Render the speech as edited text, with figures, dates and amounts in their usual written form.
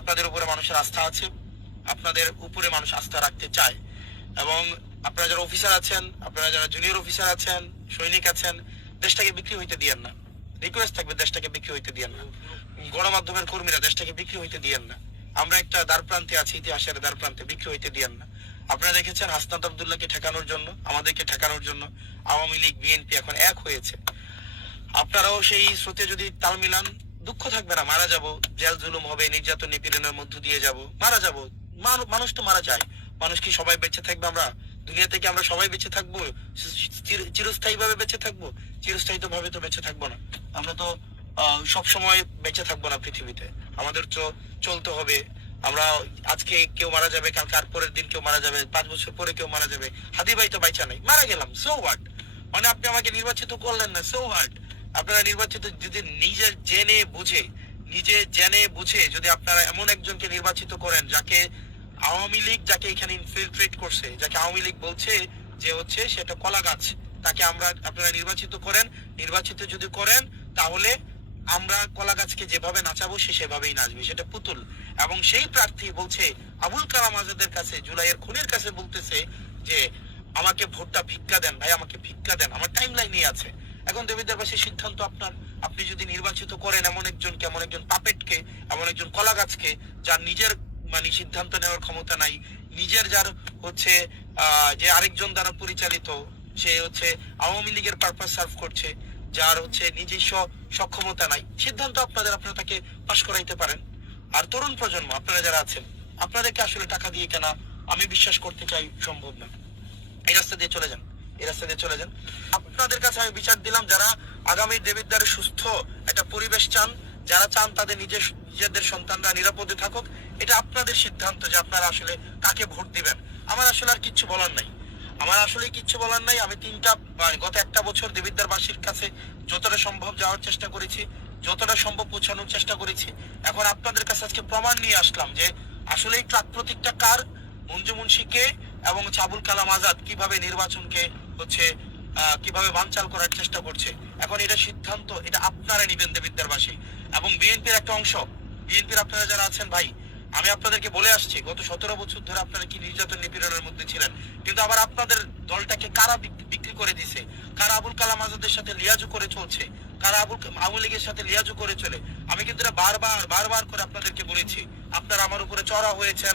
আপনাদের উপরে মানুষের আস্থা আছে, আপনাদের উপরে মানুষ আস্থা রাখতে চায়। এবং আপনারা যারা অফিসার আছেন, আপনারা যারা জুনিয়র অফিসার আছেন, সৈনিক আছেন, দেশটাকে বিক্রি হইতে দিয়েন না। রিকোয়েস্ট থাকবে, দেশটাকে বিক্রি হইতে দিয়েন না। গণমাধ্যমের কর্মীরা, দেশটাকে বিক্রি হইতে দিয়েন না। আমরা একটা দ্বার প্রান্তে আছি, ইতিহাসের দ্বার প্রান্তে, বিক্রি হইতে দিয়েন না। আপনারা দেখেছেন হাসনাত আব্দুল্লাহকে ঠেকানোর জন্য, আমাদেরকে ঠেকানোর জন্য আওয়ামী লীগ বিএনপি এখন এক হয়েছে। আপনারাও সেই স্রোতে যদি তাল মিলান, দুঃখ থাকবে না। মারা যাব, জেল জুলুম হবে, নির্যাতন নিপীড়নের মধ্য দিয়ে যাব, মারা যাব। মানুষ তো মারা যায়। মানুষ কি সবাই বেঁচে থাকবে? আমরা দুনিয়া থেকে আমরা সবাই বেঁচে থাকবো? চিরস্থায়ী ভাবে বেঁচে থাকবো? চিরস্থায়িত ভাবে তো বেঁচে থাকবো না। আমরা তো সব সময় বেঁচে থাকবো না পৃথিবীতে। আমাদের তো চলতে হবে। আমরা আজকে কেউ মারা যাবে, কালকে আর পরের দিন কেউ মারা যাবে, 5 বছর পরে কেউ মারা যাবে। হাদি ভাই তো বাইচা নাই, মারা গেলাম, সো হোয়াট? মানে আপনি আমাকে নির্বাচিত করলেন না, সো হোয়াট? আপনারা নির্বাচিত যদি নিজে জেনে বুঝে যদি আপনারা এমন একজনকে নির্বাচিত করেন যাকে আওয়ামী লীগ, যাকে এখানে ইনফিলট্রেট করছে, যাকে আওয়ামী লীগ বলছে যে হচ্ছে সেটা কলা গাছ, তাকে আপনারা নির্বাচিত করেন। নির্বাচিত যদি করেন তাহলে আমরা কলা গাছকে যেভাবে নাচাবো সে সেভাবেই নাচবে, সেটা পুতুল। এবং সেই প্রার্থী বলছে আবুল কালাম আজাদের কাছে, জুলাইয়ের খুনের কাছে বলতেছে যে আমাকে ভোটটা ভিক্ষা দেন ভাই, আমাকে ভিক্ষা দেন, আমার টাইম লাইনে আছে। এখন দেবিদ্বারবাসীর সিদ্ধান্ত আপনার। আপনি যদি নির্বাচিত করেন এমন একজন পাপেটকে, এমন একজন কলা গাছকে, যার নিজের মানে সিদ্ধান্ত নেওয়ার ক্ষমতা নাই, নিজের যার হচ্ছে যে আরেকজন দ্বারা পরিচালিত, সে হচ্ছে আওয়ামী লীগের পারপাস সার্ভ করছে, যার হচ্ছে নিজস্ব সক্ষমতা নাই, সিদ্ধান্ত আপনারা তাকে পাশ করাইতে পারেন। আর তরুণ প্রজন্ম আপনারা যারা আছেন, আপনাদেরকে আসলে টাকা দিয়ে কেনা আমি বিশ্বাস করতে চাই সম্ভব না। এই রাস্তা দিয়ে চলে যান, এই রাস্তা দিয়ে চলে যান। আপনাদের কাছে আমি বিচার দিলাম, যারা আগামী দেবিদ্বারে সুস্থ একটা পরিবেশ চান, যারা চান তাদের নিজেদের সন্তানরা নিরাপদে থাকুক, এটা আপনাদের সিদ্ধান্ত যে আপনারা আসলে কাকে ভোট দিবেন। আমার আসলে আর কিচ্ছু বলার নাই, আমার আসলে কিচ্ছু বলার নাই। আমি গত একটা বছর দেবিদ্বারবাসীর কাছে যতটা সম্ভব যাওয়ার চেষ্টা করেছি, যতটা সম্ভব পৌঁছানোর চেষ্টা করেছি। এখন আপনাদের কাছে আজকে প্রমাণ নিয়ে আসলাম যে আসলে এই ট্রাক প্রতীকটা কার, মঞ্জু মুন্সিকে এবং আবুল কালাম আজাদ কিভাবে নির্বাচনকে হচ্ছে কিভাবে বানচাল করার চেষ্টা করছে। এখন এটা সিদ্ধান্ত, এটা আপনারা নিবেন দেবিদ্বারবাসী। এবং বিএনপির একটা অংশ, বিএনপির আপনারা যারা আছেন ভাই, আমি আপনাদেরকে বলে আসছি গত 17 বছর ধরে আপনারা কি নির্যাতন নিপীড়নের মধ্যে ছিলেন, কিন্তু আবার আপনাদের দলটাকে কারা বিক্রি করে দিছে, কারা আবুল কালাম আজাদের সাথে লিয়াজু করে চলছে, কারা আওয়ামী লীগের সাথে লিয়াজু করে চলে। আমি কিন্তু এটা বারবার করে আপনাদেরকে বলেছি। আপনারা আমার উপরে চড়া হয়েছেন।